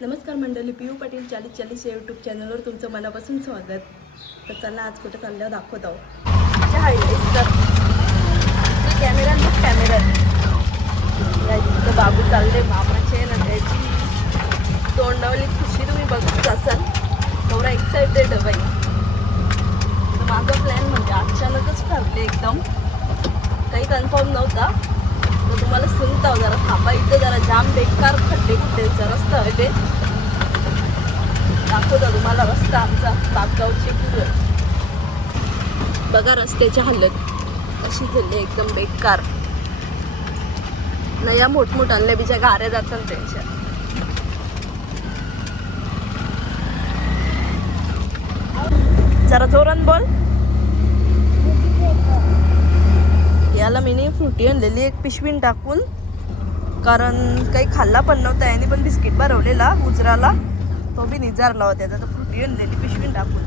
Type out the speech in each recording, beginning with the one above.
नमस्कार मंडळी, P U Patil 4040 या यूट्यूब चॅनलवर तुमचं मनापासून स्वागत. तर चला आज कुठं चालल्यावर दाखवत आहोत तर कॅमेरा इथं बाबू चालले मामाचे ना त्याची तोंडावली खुशी तुम्ही बघत असाल. तेवढा एक्साइटेड आहे बाई. तर माझा प्लॅन म्हणजे अचानकच ठरले एकदम, काही कन्फर्म नव्हता. तर तुम्हाला सांगता जरा थांबा, इथं जरा जाम बेकार खड्डे खुड्डेचा रस्ता आहे ते दाखवता तुम्हाला. रस्ता आमचा बागगावची पूर बघा, रस्त्याची हालत अशी झाली एकदम बेकार. नाही या मोठमोठ्या बिच्या गाऱ्या जातात त्यांच्या. जरा जोरान बोल. याला मीने फ्रुटी आणलेली एक पिशवीन टाकून, कारण काही खाल्ला पण नव्हता. याने पण बिस्किट भरवलेला उजराला, तो बी निजारला होता. तर फ्रुटी आणलेली पिशवीन टाकून.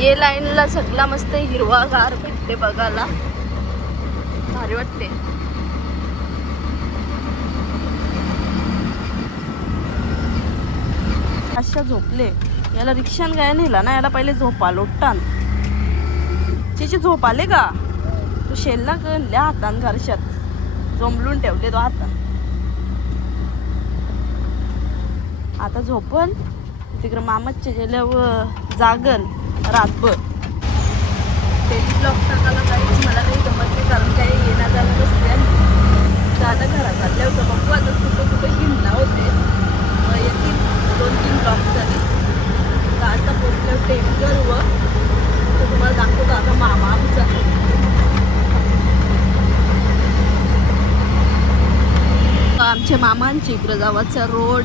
ये लाईनला सगळा मस्त हिरवागार भेटते बघायला, भारी वाटते. अशा झोपले. याला रिक्षान काय नेला ना, याला पहिले झोपा लोटान. तिची झोप आले का? तू शेलला गणल्या हातान घरशात जोंबलून ठेवले तो हातान. आता झोपल तिकडे मामाच्या गेल्यावर जागल रातभर. डेली ब्लॉग टाकायला काहीच मला काही जमत नाही, कारण काही येणं जाणं नसते. तर आता घरात आल्या होतं बघू आता कुठं कुठं हिंडला होते. येतील 2-3 ब्लॉग झाले. तर आता पोचल्यावर टेंकर तर तुम्हाला दाखवतो आता मामा आमचा. आमच्या मामांची इकडं जावाचा रोड.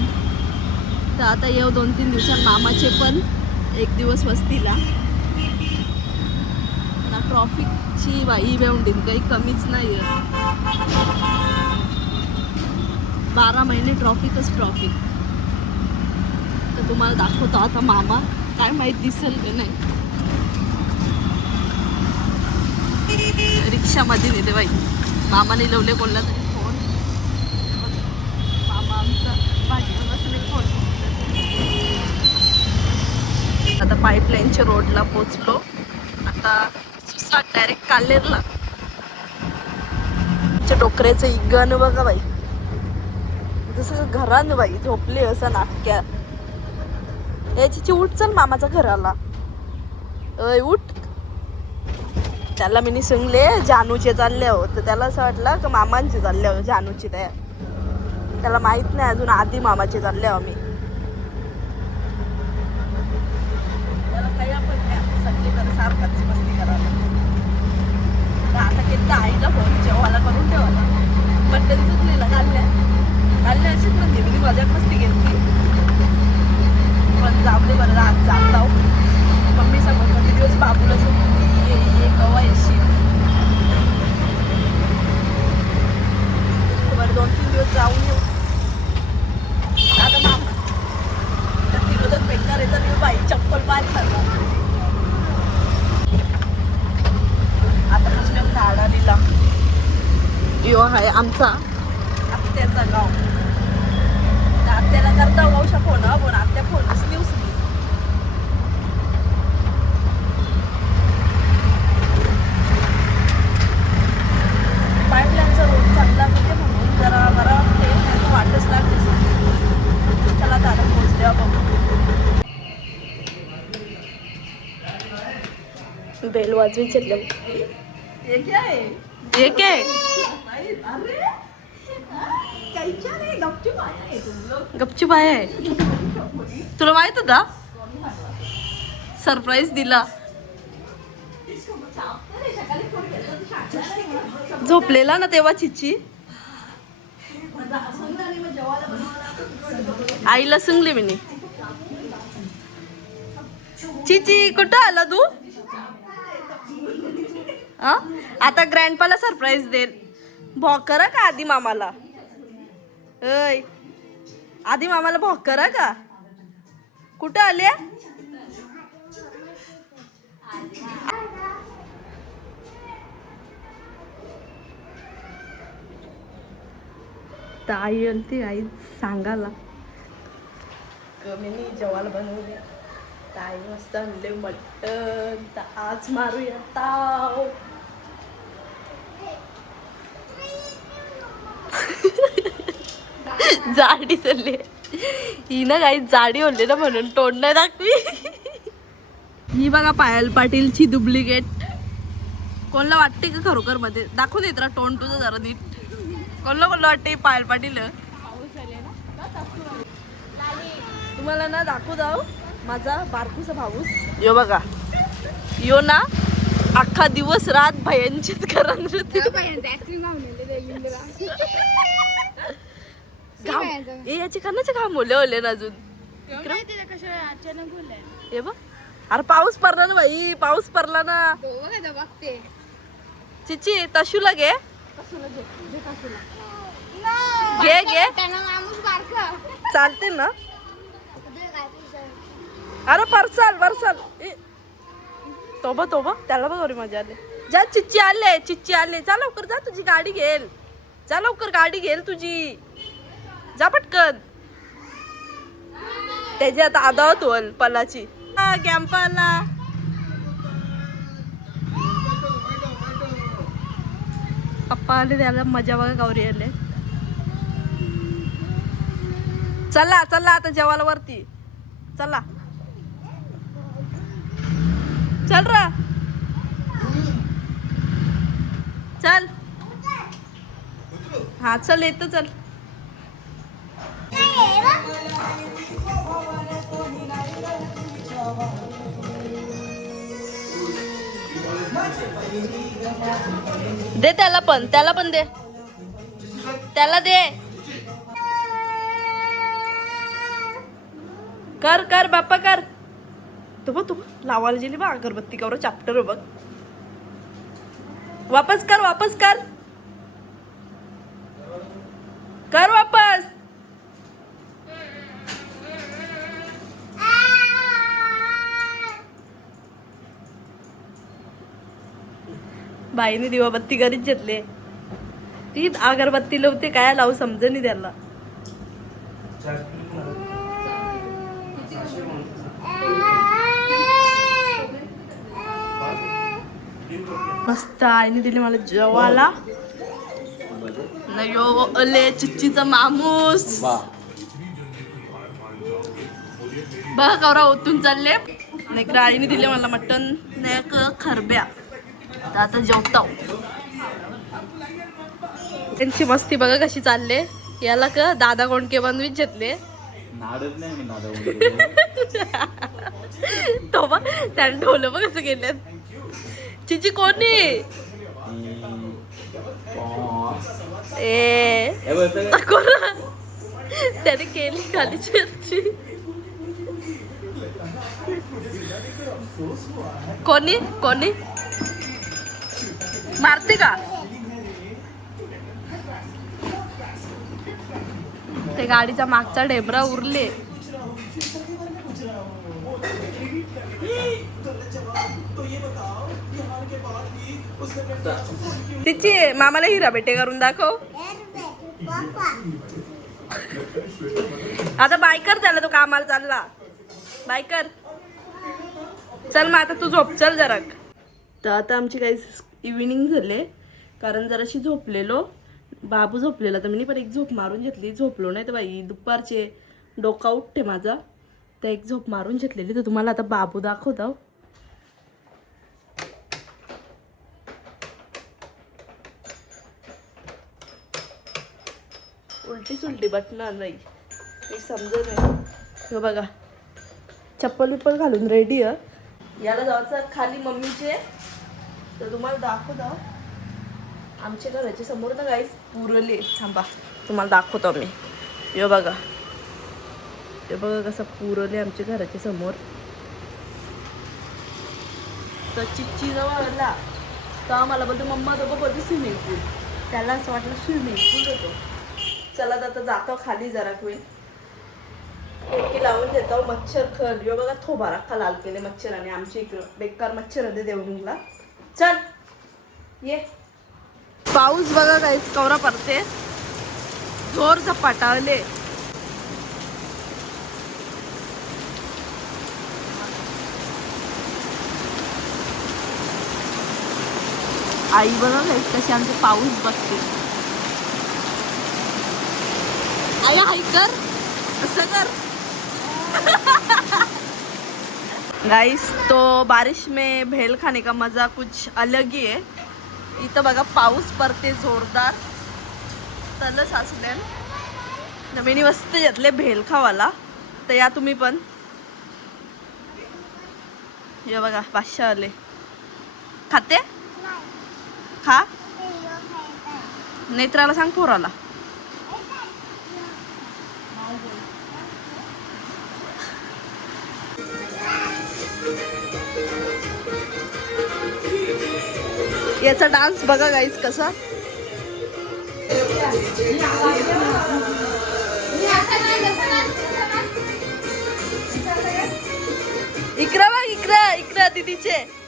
तर आता येऊ 2-3 दिवसांत मामाचे पण एक दिवस वस्तीला. ना ट्रॉफिकची बाई बेवंडीन काही कमीच नाही आहे. 12 महिने ट्रॉफिकच ट्रॉफिक. तर तुम्हाला दाखवतो आता मामा, काय माहीत दिसेल की नाही. रिक्षामध्ये नेते बाई. मामाने लावले कोणला तरी फोन. मामा आमचा भाजीला बसले फोन. आता पाईपलाईनच्या रोडला पोचलो. आता सुसाट डायरेक्ट काल्हेरला. डोकऱ्याचं इगन बघा बाई, जसं घरान बाई झोपली असं नाटक्या. याची उठ, चल मामाच्या घराला. उठ. त्याला मी सांगले जानूचे चालले आहोत, तर त्याला असं वाटलं की मामांचे चालले आहोत जानूचे. त्याला माहित नाही अजून आधी मामाचे चालले आहो मी. त्याला काही आपण सगळी कर सारखाच मस्ती करायला. आता केलं आईला फोन जेवायला करून ठेवायला. मटण चुकलेला घालल्या अशीच म्हणजे मी मजाक मस्ती घेतली. पण जाऊ दे बरं, आज जात जाऊ. मम्मी समोर किती दिवस बाबूला ये कवा येशील. बरं 2-3 दिवस जाऊन येऊ. आता मामा तिरोधक बेकार आहे तर बाई चप्पल पाय ठरला. आता कसल्या झाडा दिला. यो आहे आमचा आत्याचा गाव. आत्याला करता वौशा फोन पण आत्या फोनच नाही उचली. पाईपलाईनचा रोड चांगला म्हणजे म्हणून जरा बरा वाटते. वाटच लागते. चला आता पोचल्या बघू. बेल वाजवी चल. गपचूप आहे. तुला माहित होता? सरप्राईज दिला. झोपलेला ना तेव्हा चिची. आईला सांगले मी. चिची कुठं आला तू? आता ग्रँडपाला सरप्राईज दे. भॉकरा का आधी मामाला? आधी मामाला भॉकरा का? कुठं आल्या? तर आई आणते आई सांगायला कमीने जेवायला बनवले. तर आई मस्त आणले मटण. तर आज मारूया ताव. जाडी चालली ही ना काही जाडी होली ना म्हणून तोंड नाही दाखवी. ही बघा पायल पाटीलची डुप्लिकेट. कोणला वाटते का खरोखर मध्ये दाखवून येत तोंड तुझं जरा नीट. कोणला वाटते पायल पाटील. तुम्हाला ना दाखवू जाऊ माझा बारकूचा भाऊस. यो बघा यो ना अख्खा दिवस रात भयांचीच करण याचे कानाचे घाम ओले ओले ना अजून. हे बघ अरे पाऊस पडला ना बाई. पाऊस पडला ना. चिची तशूला घे घे घे चालते ना. अरे परसाल परसाल तोबा तोबा त्याला बघ मजा आली. जा चिच्ची आले चिच्ची आले. जा लवकर जा तुझी गाडी घेल. जा लवकर गाडी घेल तुझी. जा पटकन. त्याची आता आदावत होल पलाची कॅम्पाला. पप्पा आले त्याला मजा बघा. गौरी आले. चला चला आता जेवायला वरती चला. चल रा चल. हा चल येतो चल. दे त्याला पण दे त्याला दे. कर कर बाप्पा कर. तो बघ लावायला गेली बा अगरबत्ती कवर चॅप्टर बघ. वापस कर वापस कर कर वापस. बाईने दिवाबत्ती घरीच घेतले. ती अगरबत्ती लावते काय लावू समजे नाही त्याला. मस्त आईने दिले मला जेवायला. यो अले चिच्चीचा मामूस बघा कवरा ओतून चालले. नाही आईने दिले मला मटण नाही खरब्या. आता जेवताव. त्यांची मस्ती बघा कशी चालले. याला का दादा कोणके बनवीत घेतले. तो बघ त्याने ढोलं बघ कसं गेले. चिची कोणी त्याने केली खाली चिची. कोणी कोणी मारते का ते. गाडीचा मागचा ढेबरा उरले. तिची मामाला हिरा बेटे करून दाखव. आता बाय कर त्याला. तो कामाला चालला. बाय कर चल. मग आता तू झोप चल जरा. तर आता आमची काही इव्हिनिंग झाले कारण जराशी झोपलेलो. बाबू झोपलेला तर मी पण एक झोप मारून घेतली. झोपलो नाही तर बाई दुपारचे डोका उठते माझा. तर एक झोप मारून घेतलेली. तर तुम्हाला आता बाबू दाखवतो. उलटी सुलटी बटणं नाही मी समजत नाही. बघा चप्पल विप्पल घालून रेडी आहे. याला जायचं खाली मम्मीचे. तर तुम्हाला दाखवतो आमच्या घराच्या समोर ना गाईस पुरले. थांबा तुम्हाला दाखवतो मी. यो बघा हे बघा कसं पुरले आमच्या घराच्या समोर. तर चिच्ची जवळ आला तर मला बोलतो मम्मा तो बोलतो स्विमिंग पूल. त्याला असं वाटलं स्विमिंग पूल होतो. चला आता जातो खाली जरा वेळ. खिडकी लावून देतो. मच्छर खल यो बघा थोबारा खा लाल केले मच्छराने. आमच्या इकडं बेकार मच्छर आले देवणीला. चल ये. पाऊस बघा काहीच कवरा पडते. जोर झपाटावले. आई बघा कशी आमचे पाऊस बघते. आई हाय कर असं कर. गाइस तो बारिश में भेल खाने का मजा कुछ अलग ही है. इथं बघा पाऊस पडते जोरदार. तलच असल्यान नवीन मस्त घेतले भेल खावाला. तर या तुम्ही पण. हे बघा बादशाह आले. खाते खा. नेत्राला सांग पोराला. याचा डान्स बघा गाईज कसा. इकडं बघ इकडं इकडं दीदीचे.